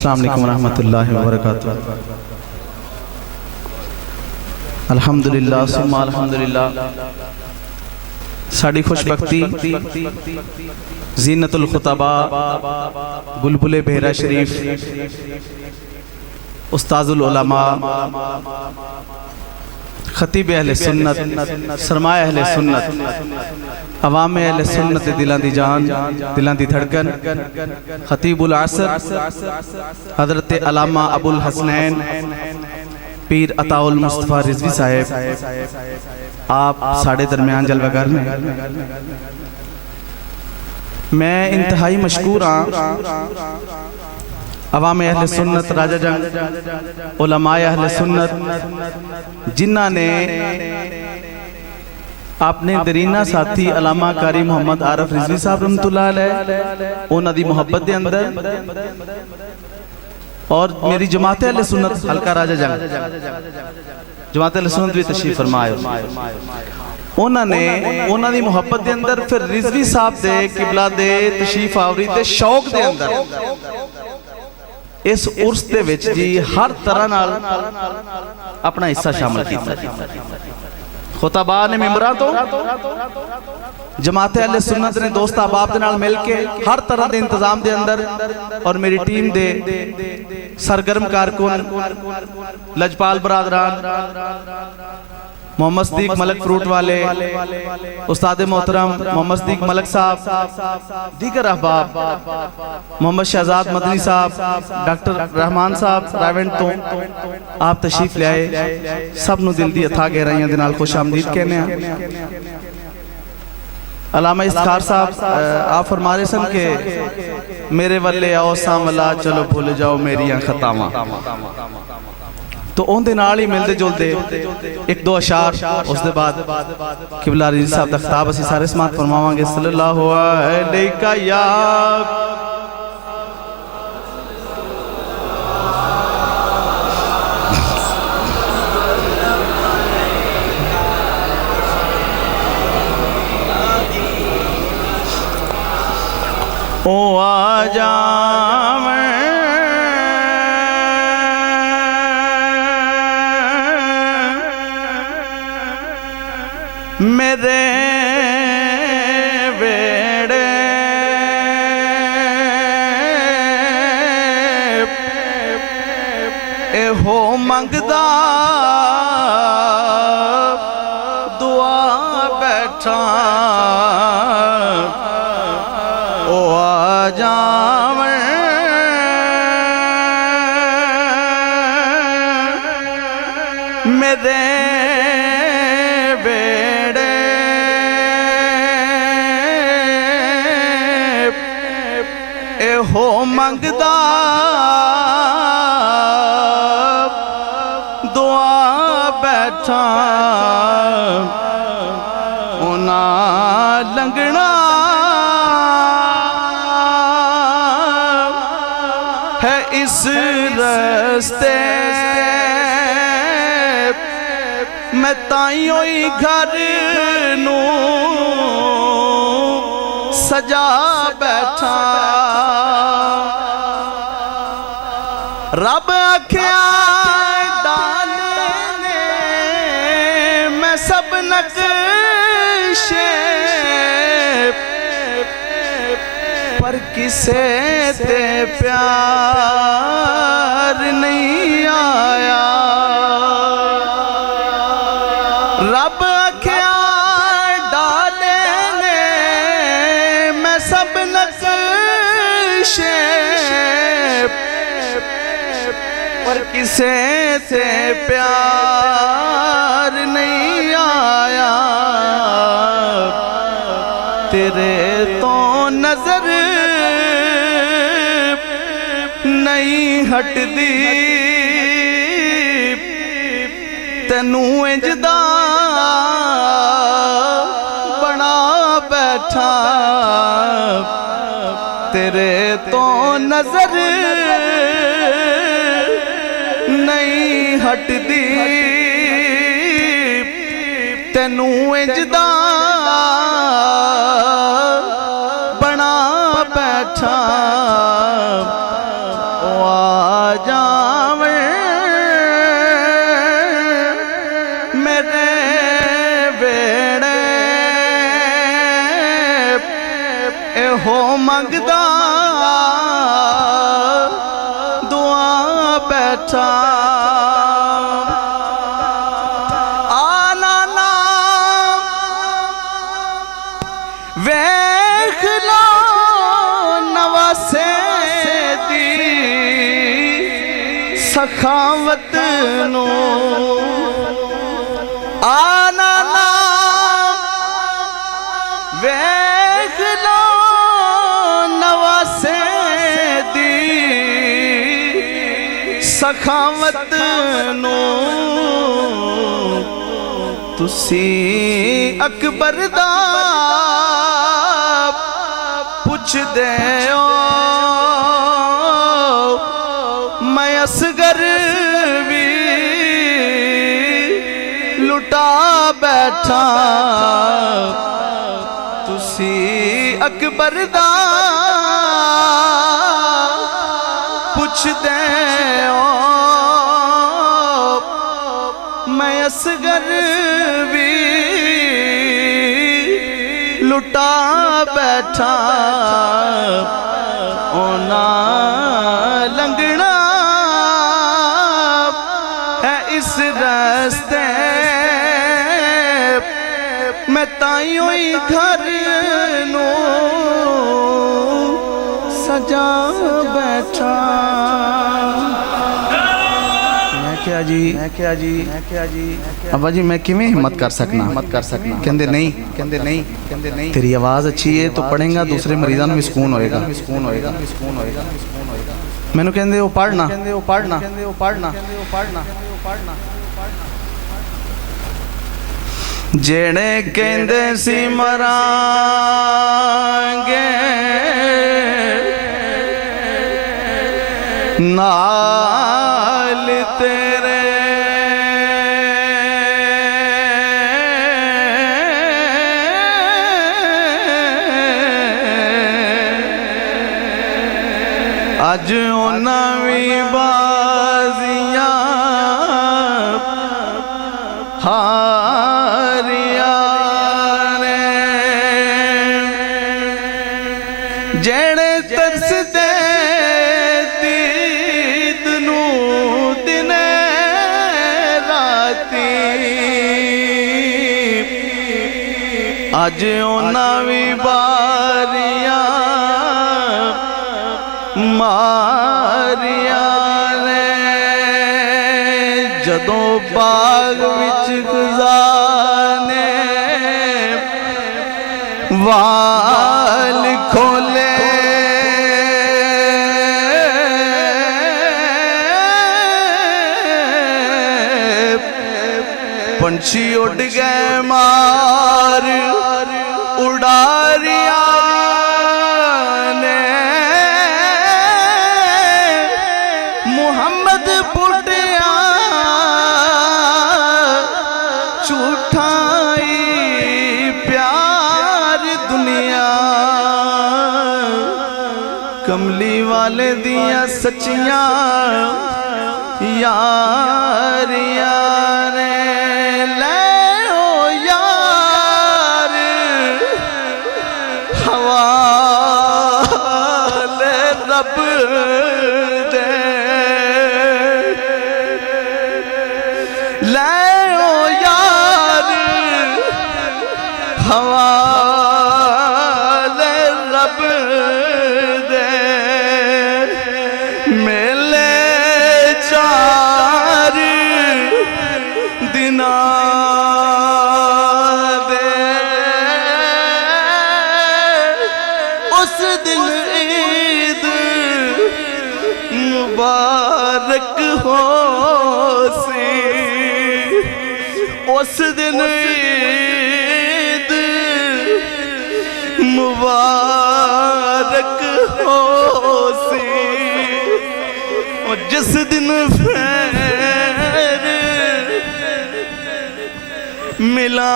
अस्सलाम वालेकुम रहमतुल्लाहि व बरकातुहू। अल्हम्दुलिल्लाह सुम्मा अल्हम्दुलिल्लाह। साड़ी खुशबख्ती ज़ीनतुल खुतबा बुलबुले बेहरा शरीफ उस्ताजुल उलमा खतीब अहले सुन्नत सरमाया अहले सुन्नत अवाम अहले सुन्नत दिलां दी जान दिलां दी धड़कन खतीबुल असर हज़रत अल्लामा अबुल हसनैन पीर अताउल मुस्तफ़ा रिज़वी साहेब आप साढ़े दरमियान जलवागर में मैं इंतहाई मशकूर हाँ अवाम अहले सुन्नत राजा जंग उलमाए अहले सुन्नत जिन्ना ने आपने दरीना साथी अल्लामा कारी मोहम्मद आरफ रिज़वी साहब रहमतुल्लाह अलैह उन्हां दी मोहब्बत दे अंदर और मेरी जमात अहले सुन्नत हल्का राजा जंग जमात अहले सुन्नत भी तशरीफ फरमाए उन्होंने उन्हां दी मोहब्बत दे अंदर फिर रिज़वी साहब दे किबला दे तशरीफ आवरी दे शौक दे अंदर इस उर्स दे विच जी हर तरह नाल अपना हिस्सा शामिल किया। खुतबा ने मिंबरां तो जमात अहले सुन्नत ने दोस्त अहबाब दे नाल मिल के हर तरह के इंतजाम दे अंदर और मेरी टीम दे सरगर्म कारकुन लजपाल बरादरान मोहम्मद सदीक मलक फ्रूट वाले उस्ताद मोहतरम मोहम्मद सदीक मलक साहब दीगर अहबाब मोहम्मद शहजाद मदनी साहब डॉक्टर रहमान साहब रावेंट तो आप तशरीफ ले आए सब नूं दिल दी अथाह गहराइयां दे नाल खुश आमदीद कहने हैं। अल्लामा इफ्तिखार साहब आप फरमा रहे सन के मेरे वल्ले आओ सामला चलो भूल जाओ मेरियां खतावां तो उनके नाल ही मिलते जुलते एक दो अशार उसके बाद किबला रिज़वी साहब दा खिताब असीं सारे समात फरमावांगे। सल्लल्लाहु अलैका या ओ आजा मेरे वेड़े ए हो मंगदा दुआ बैठा ओ आ जावे मेरे हो मंगदा दुआ बैठा उना लंघना है इस रस्ते मैं ताइयों ही घर नू सजा बैठा रब आख्या डालने मैं सब नक्शे पर किसे ते प्यार नहीं आया। रब आख्या डालने मैं सब नक्शे पर किसे से प्यार नहीं आया। तेरे तो नजर नहीं हटदी तेनू इंजदा बना बैठा तेरे तो नजर नहीं हटदी तेनू इंजदा बना बैठा। जावे मेरे बेड़े एहो मंगदा दुआ बैठा आना ना वेख लो नवासे दी सखावत नो आना ना वेख लो नवासे दी सखावत नो तुसी अकबर दा पुछ दे मैं असगर भी लुटा बैठा तुसी अकबर दा पुछ दे मैं असगर भी लुटा बैठा ओना लंघना है इस रास्ते मैं ताइयों ही घर नो सजा बैठा अब्बा जी मैं किवें हिम्मत कर सकना कहंदे नहीं तेरी आवाज़ अच्छी है तो पढ़ेगा दूसरे मरीज़ां नूं भी सुकून होएगा मैनूं कहंदे वो पढ़ना जेड़े कहंदे सी मरांगे नाल तेरे अज उन्हां वी बाजियां हारिया ने जेड़े तरसदे दीद नूं दिने राती अज उन्हां वी बारियां मारिया ने जदों बाग विच गुजाने वाल खोले पंछी उड़ गए मार उड़ारिया मोहम्मद पुटिया झूठाई प्यार दुनिया कमली वाले दिया सच्चियां यारियां ने ले ओ यार हवाले रब हवाले रब दे मेले चार दिना दे उस दिन ईद मुबारक हो सी उस दिन मुबारक हो सी और जिस दिन फिर मिला